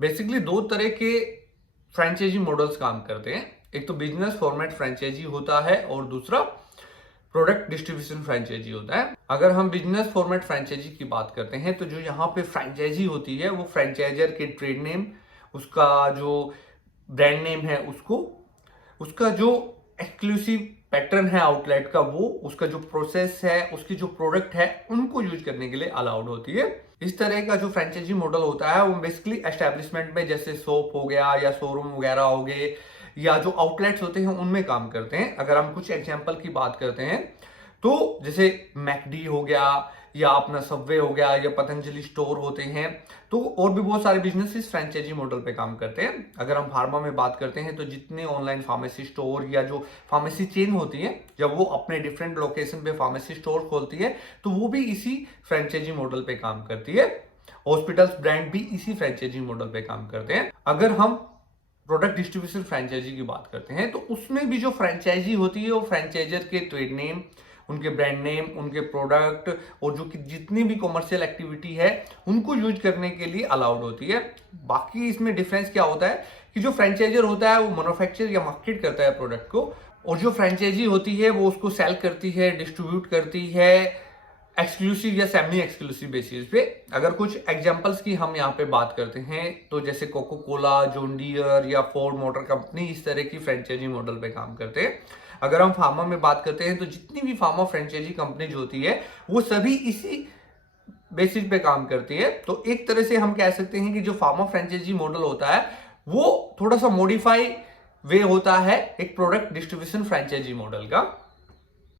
Basically दो तरह के फ्रेंचाइजी मॉडल्स काम करते हैं। एक तो बिजनेस फॉर्मेट फ्रेंचाइजी होता है और दूसरा प्रोडक्ट डिस्ट्रीब्यूशन फ्रेंचाइजी होता है। अगर हम बिजनेस फॉर्मेट फ्रेंचाइजी की बात करते हैं तो जो यहाँ पे फ्रेंचाइजी होती है वो फ्रेंचाइजर के ट्रेड नेम, उसका जो ब्रांड नेम है उसको, उसका जो एक्सक्लूसिव पैटर्न है आउटलेट का वो, उसका जो प्रोसेस है, उसकी जो प्रोडक्ट है उनको यूज करने के लिए अलाउड होती है। इस तरह का जो फ्रेंचाइजी मॉडल होता है वो बेसिकली एस्टेब्लिशमेंट में जैसे शॉप हो गया या शोरूम वगैरह हो गए या जो आउटलेट्स होते हैं उनमें काम करते हैं। अगर हम कुछ एग्जांपल की बात करते हैं तो जैसे मैकडी हो गया या अपना सबवे हो गया या पतंजलि स्टोर होते हैं, तो और भी बहुत सारे बिजनेसेस फ्रेंचाइजी मॉडल पे काम करते हैं। अगर हम फार्मा में बात करते हैं तो जितने ऑनलाइन फार्मेसी स्टोर या जो फार्मेसी चेन होती है जब वो अपने डिफरेंट लोकेशन पे फार्मेसी स्टोर खोलती है तो वो भी इसी फ्रेंचाइजी मॉडल पे काम करती है। हॉस्पिटल्स ब्रांड भी इसी फ्रेंचाइजी मॉडल पे काम करते हैं। अगर हम प्रोडक्ट डिस्ट्रीब्यूशन फ्रेंचाइजी की बात करते हैं तो उसमें भी जो फ्रेंचाइजी होती है वो फ्रेंचाइजर के ट्रेड नेम, उनके ब्रांड नेम, उनके प्रोडक्ट और जो कि जितनी भी कॉमर्शियल एक्टिविटी है उनको यूज करने के लिए अलाउड होती है। बाकी इसमें डिफरेंस क्या होता है कि जो फ्रेंचाइजर होता है वो मैन्युफैक्चर या मार्केट करता है प्रोडक्ट को, और जो फ्रेंचाइजी होती है वो उसको सेल करती है, डिस्ट्रीब्यूट करती है एक्सक्लूसिव या सेमी एक्सक्लूसिव बेसिस पे। अगर कुछ एग्जांपल्स की हम यहाँ पे बात करते हैं तो जैसे कोको कोला, जॉन डियर या फोर्ड मोटर कंपनी इस तरह की फ्रेंचाइजी मॉडल पे काम करते हैं। अगर हम फार्मा में बात करते हैं तो जितनी भी फार्मा फ्रेंचाइजी कंपनी होती है वो सभी इसी बेसिस पे काम करती है। तो एक तरह से हम कह सकते हैं कि जो फार्मा फ्रेंचाइजी मॉडल होता है वो थोड़ा सा मॉडिफाई वे होता है एक प्रोडक्ट डिस्ट्रीब्यूशन फ्रेंचाइजी मॉडल का।